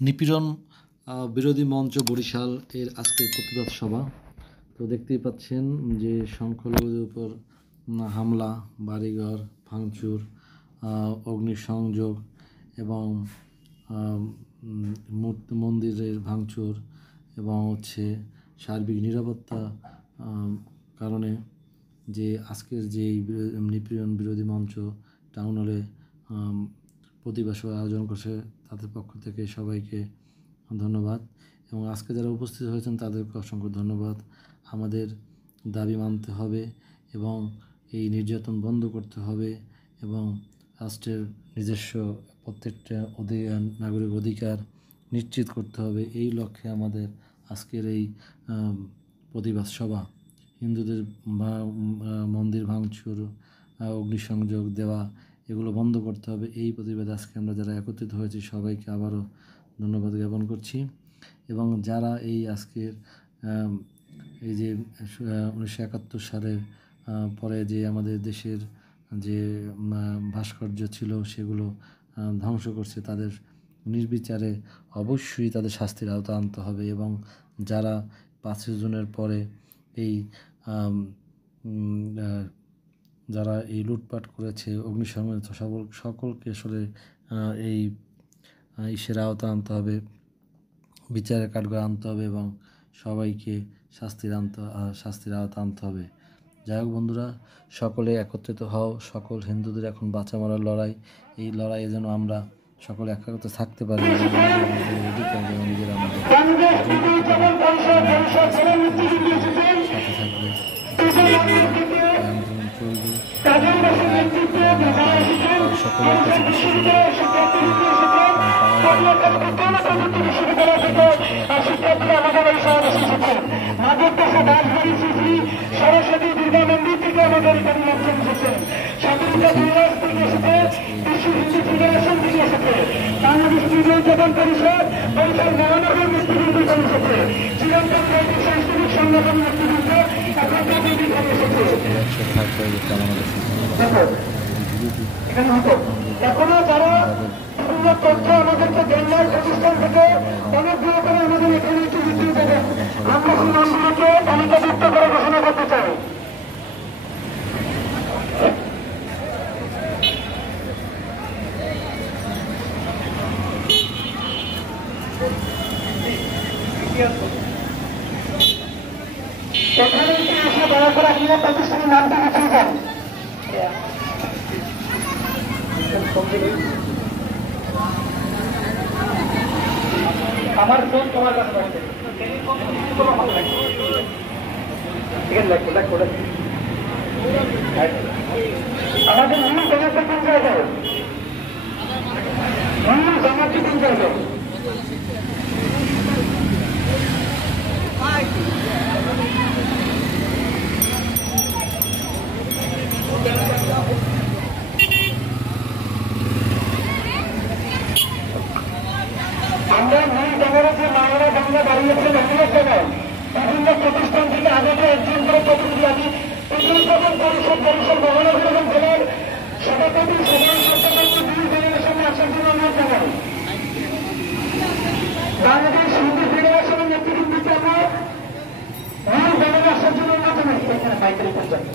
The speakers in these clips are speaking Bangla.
নিপীড়ন বিরোধী মঞ্চ বরিশাল এর আজকের প্রতিবাদ সভা। তো দেখতেই পাচ্ছেন যে সংখ্যালঘুদের উপর হামলা, বাড়িঘর ভাঙচুর, অগ্নিসংযোগ এবং মন্দিরের ভাঙচুর এবং সার্বিক নিরাপত্তা কারণে যে আজকের যে নিপীড়ন বিরোধী মঞ্চ টাউন হলে প্রতিবাদ সভা আয়োজন করছে, তাদের পক্ষ থেকে সবাইকে ধন্যবাদ এবং আজকে যারা উপস্থিত হয়েছেন তাদেরকে অসংখ্য ধন্যবাদ। আমাদের দাবি মানতে হবে এবং এই নির্যাতন বন্ধ করতে হবে এবং রাষ্ট্রের নিজস্ব প্রত্যেকটা নাগরিক অধিকার নিশ্চিত করতে হবে। এই লক্ষ্যে আমাদের আজকের এই প্রতিবাদ সভা। হিন্দুদের মন্দির ভাঙচুর, অগ্নিসংযোগ দেওয়া, এগুলো বন্ধ করতে হবে। এই প্রতিবাদে আজকে আমরা যারা একত্রিত হয়েছি সবাইকে আবারও ধন্যবাদ জ্ঞাপন করছি এবং যারা এই আজকের এই যে 1971 সালের পরে যে আমাদের দেশের যে ভাস্কর্য ছিল সেগুলো ধ্বংস করছে, তাদের নির্বিচারে অবশ্যই তাদের শাস্তির আওতা আনতে হবে এবং যারা 5 জুনের পরে এই যারা এই লুটপাট করেছে, অগ্নিসংযোগ, সকলকে আসলে এই ইসের আওতা আনতে হবে, বিচারের কাঠগড়ায় আনতে হবে এবং সবাইকে শাস্তির আওতা আনতে হবে। যাই হোক বন্ধুরা, সকলে একত্রিত হও। সকল হিন্দুদের এখন বাঁচা মরার লড়াই। এই লড়াইয়ে যেন আমরা সকলে একত্রিত থাকতে পারি এবং অধিকার যেন নিজেরা আমাদের সাথে থাকবে, আন্দোলন চলবে। সকলের কাছে সরস্বতী দুর্গা মন্দির থেকে আমাদের এখানে লোকজন এসেছে, ফেডারেশন থেকে এসেছে, বাংলাদেশ স্টুডিও উদযাপন পরিষদ, বরিশাল মহানগর নেতৃবৃন্দ এসেছে, চিরন্তন নৈতিক সাংস্কৃতিক সংগঠন নেতৃবৃন্দ এখনো যারা বিভিন্ন তথ্য আমাদেরকে ডেনমার্ক প্রতিষ্ঠান থেকে অনেকগুলো করে আমাদের এখানে একটু বিক্রি দেবেন। আমরা সেই নামগুলোকে তালিকাভুক্ত করে ঘোষণা করতে চাই। এখানে এসে দয়া করে আপনারা প্রতিষ্ঠানের নামটা লিখিয়ে যান। আমার ফোন তোমার কাছে আমাদের মূল জমাতে কোন জায়গায়, মূল জমাতে কোন জায়গায়? আমরা মূল জায়গায় যে মায়েরা বাংলা দাঁড়িয়েছেন অনেক জায়গায় বিভিন্ন প্রতিষ্ঠান থেকে আগত একজন করে প্রতিনিধি, আমি উদযাপন পরিষদ বরিশাল মহানগর এবং জেলার সভাপতি সাধারণ সম্পাদক দুই জনের সামনে আসার জন্য অনুরোধ জানাই। বাংলাদেশ হিন্দু ফেডারেশনের নেতৃবৃন্দকে আমরা মূল জায়গায় আসার জন্য অনুরোধ জানাই। এখানে বাইকের পর্যন্ত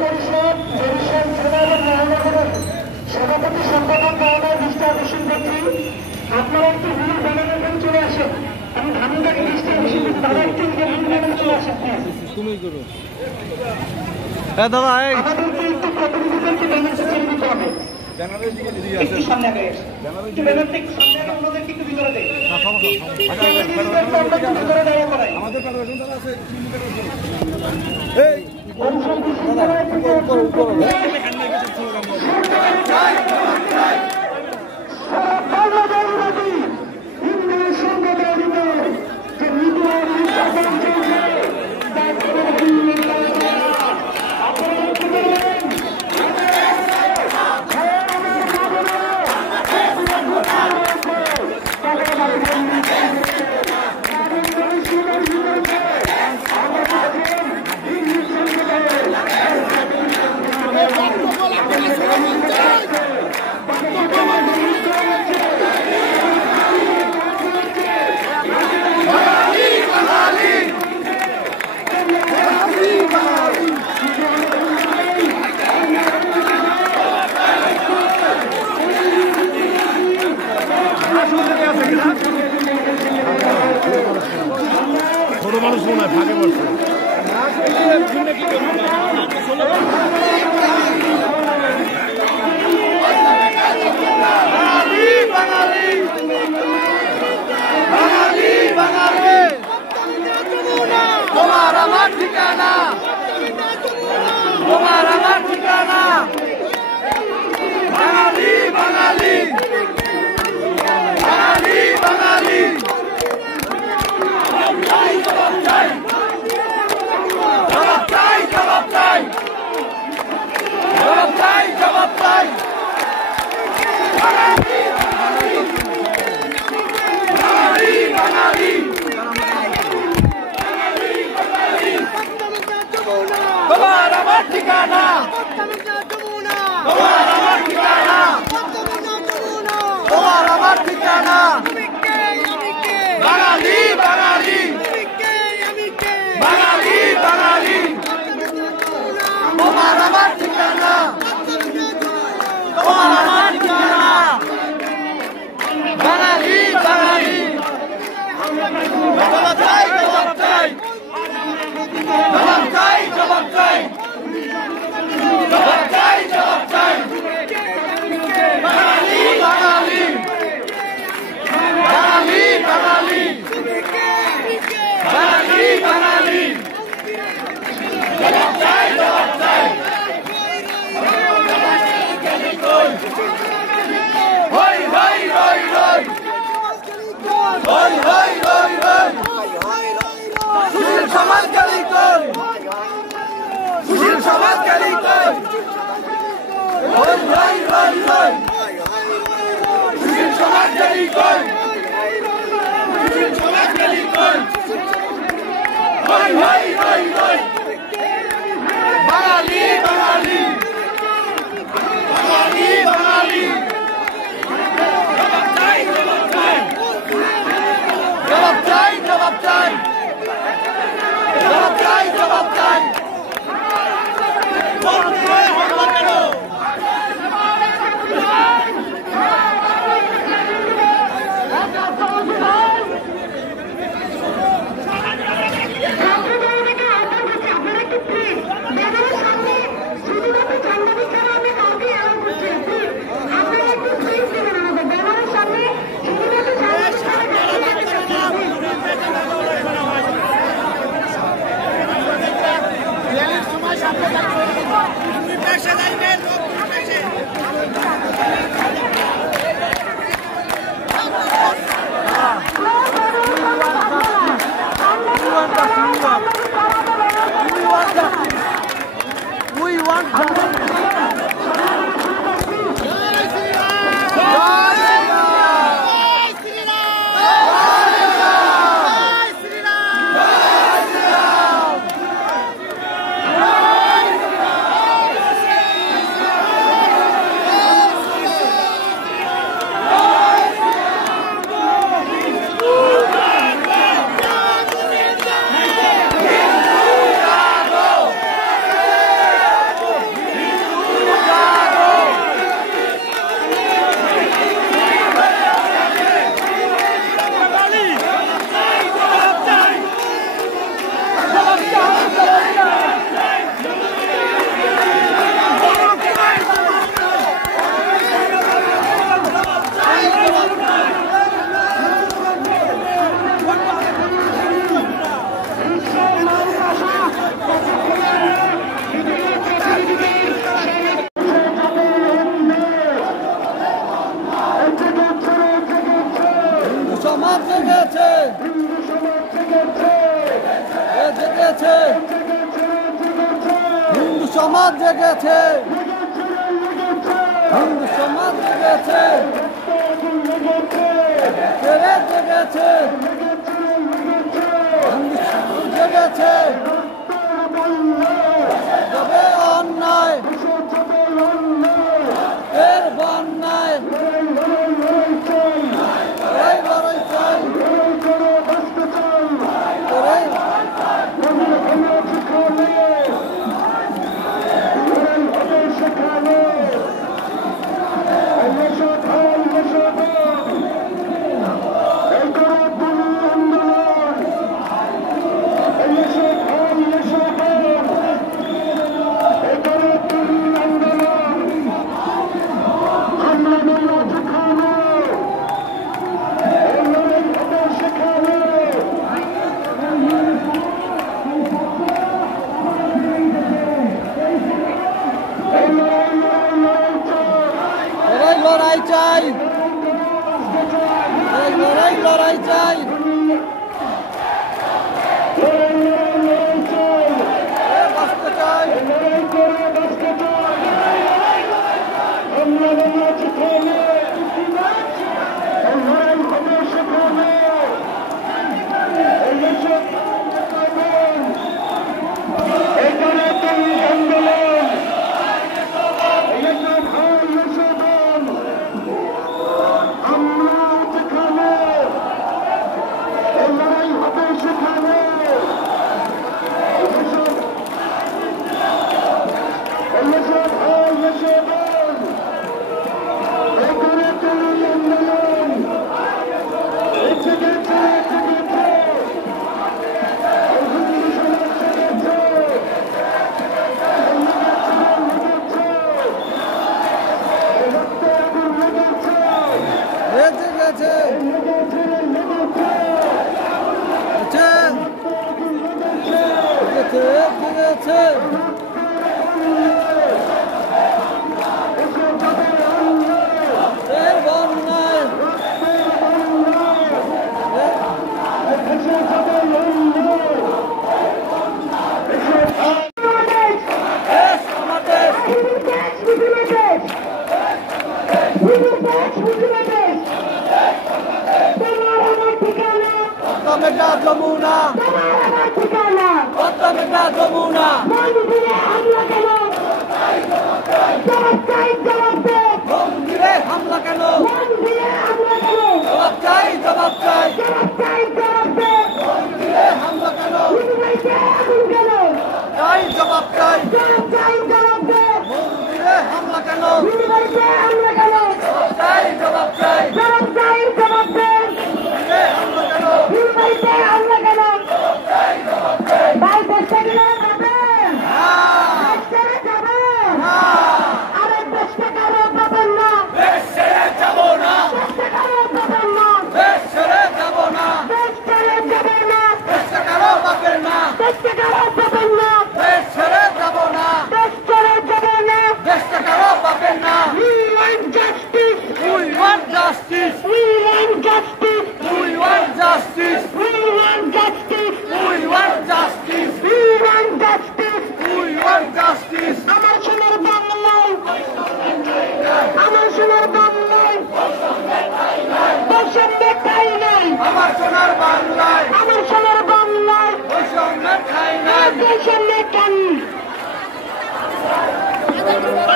পরিষদ বরিশাল জেলা এবং মহানগরের সভাপতি সম্পাদক মহোদয় দৃষ্টি আকর্ষণ করছি, আপনারা একটু মূল ব্যানারের কাছে চলে আসেন। আমি ধানুটাকে দৃষ্টি আকর্ষণ করছি, তারা একটু মূল ব্যানারে চলে আসেন। আমাদেরকে একটু প্রতিনিধিদেরকে ব্যানারটা ছেড়ে দিতে হবে। একটু সামনে আগে একটু ব্যানারটা একটু সামনে আগে ওনাদেরকে একটু ভিতরে দেয়, ভিতরে দাঁড়িয়ে করাই। আমাদের সময় ভাগে পড়ছে। তোমার আমার ঠিকানা, তোমার আমার ঠিকানা, বাঙালি বাঙালি বাঙালি বাঙালি। জবাব চাই, জবাব চাই, জবাব চাই, জবাব চাই, জবাব চাই। বাঙালি বাঙালি বাঙালি তোমার আমার ঠিকানা, তোমার আমার ঠিকানা, তোমার আমার ঠিকানা, বাঙালি বাঙালি বাঙালি বাঙালি তোমার আমার ঠিকানা, তোমার আমার ঠিকানা, বাঙালি বাঙালি। জবাব চাই, জবাব চাই, জবাব চাই, জবাব চাই, জবাব চাই, জবাব চাই। বাঙালি বাঙালি বাঙালি বাঙালি বাঙালি বাঙালি জবাব চাই, জবাব চাই। হই হই হই হই হই হই হই হই সুশীল সমাজ গালি কর, সুশীল সমাজ গালি কর। হই হই হই হই সুশীল সমাজ গালি কর, সুশীল সমাজ গালি কর। হই হই হই হই বাঙালি বাঙালি বাঙালি বাঙালি জবাব চাই, জবাব চাই, জবাব চাই, জবাব চাই, জবাব চাই, জবাব চাই। সমাজ জেগেছে, জেগেছে, হিন্দু সমাজ জেগেছে, হিন্দু সমাজ জেগেছে, জেগেছে, হিন্দু সমাজ জেগেছে। তবে অন্যায় এর বন্যায় লড়াই চাই, এই লড়াই চাই, বাঁচতে চাই।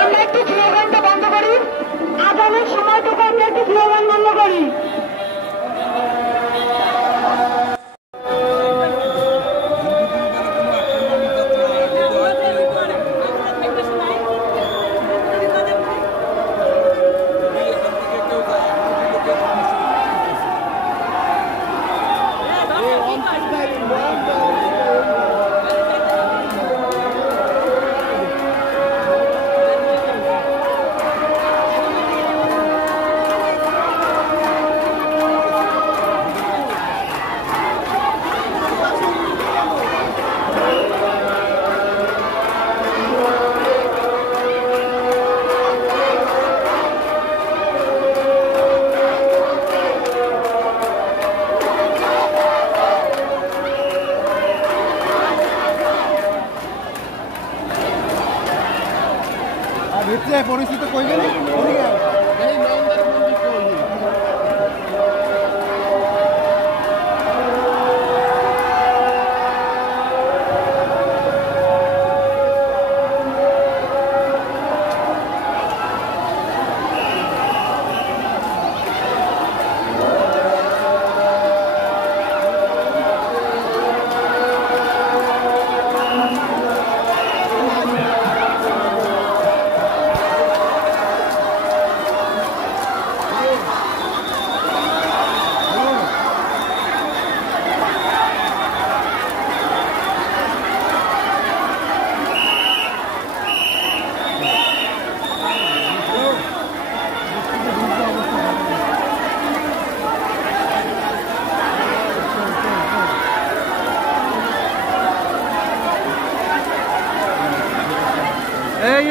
আমরা একটু স্লোগানটা বন্ধ করি, আগামী সময়টুকু আমরা একটু স্লোগান বন্ধ করি। ভিতরে পরিস্থিতি কইবে না এই নামদার মন্দির কইবে এই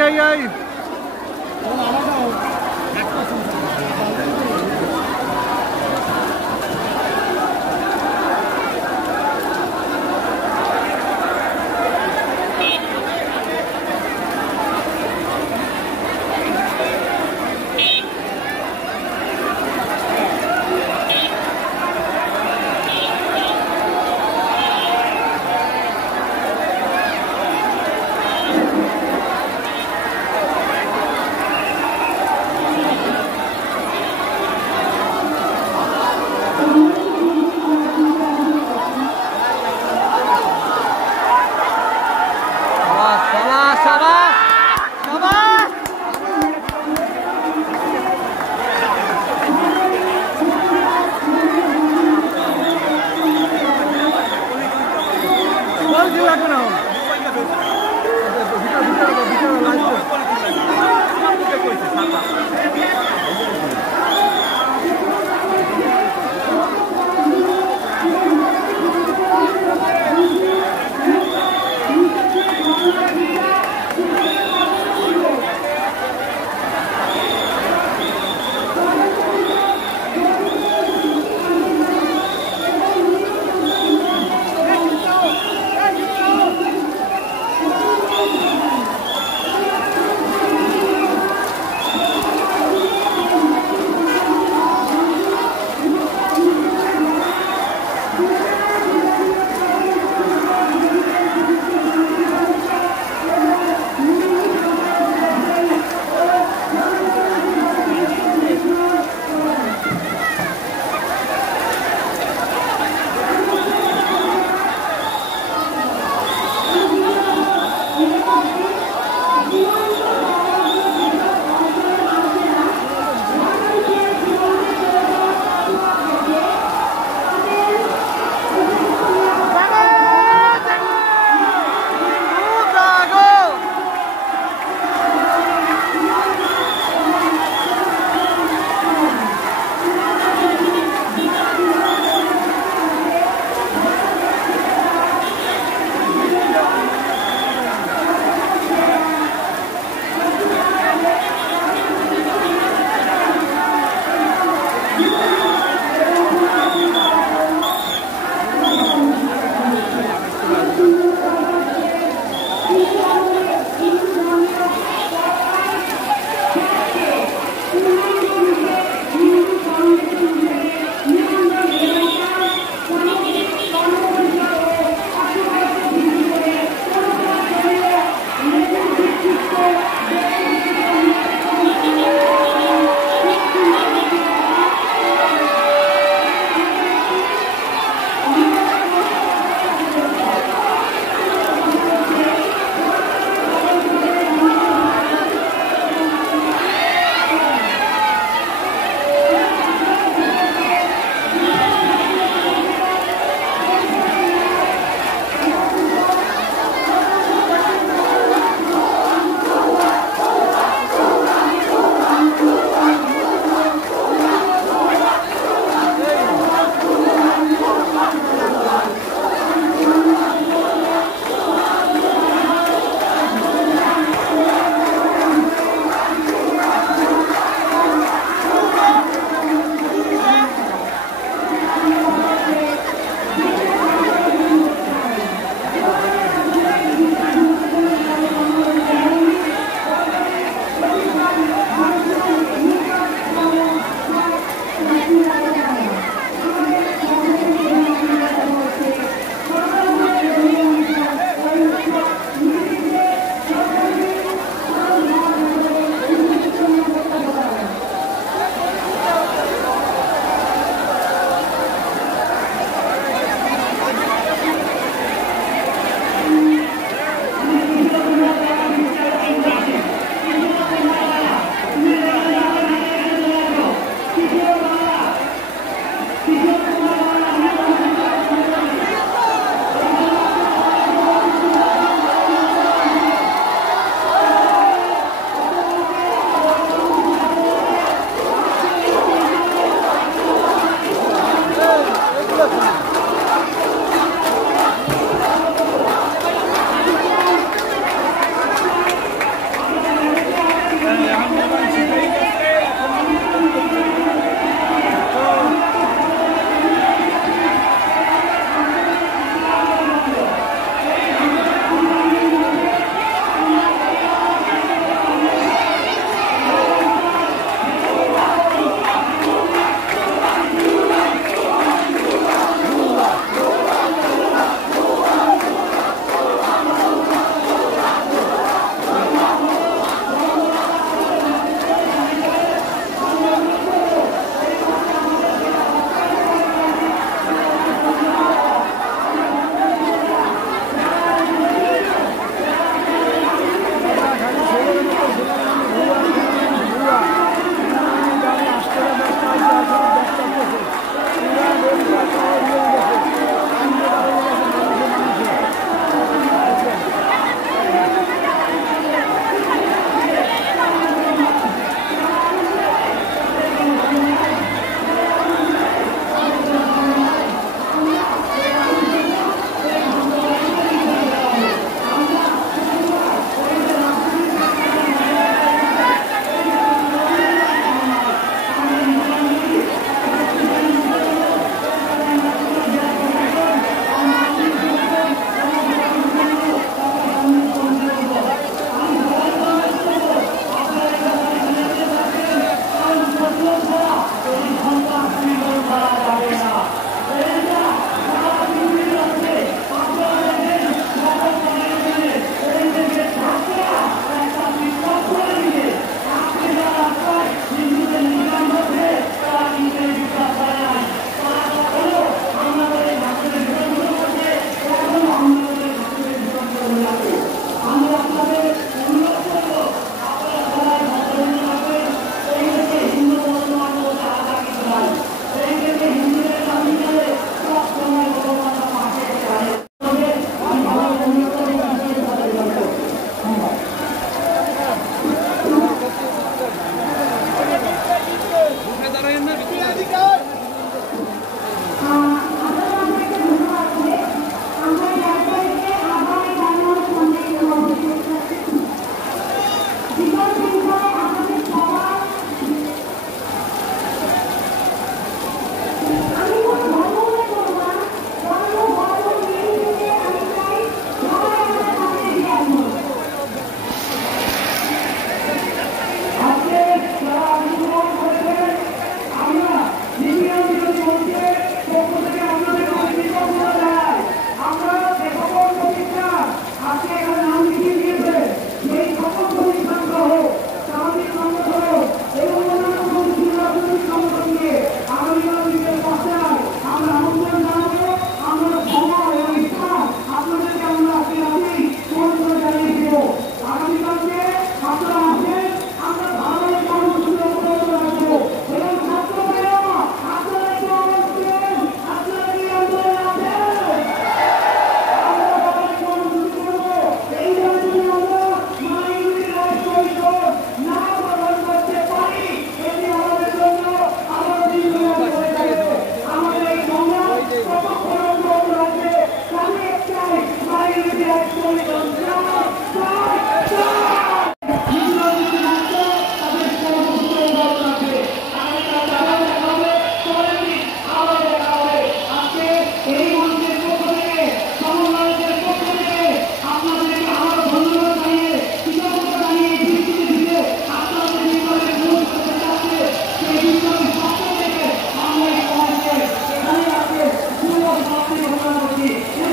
করছি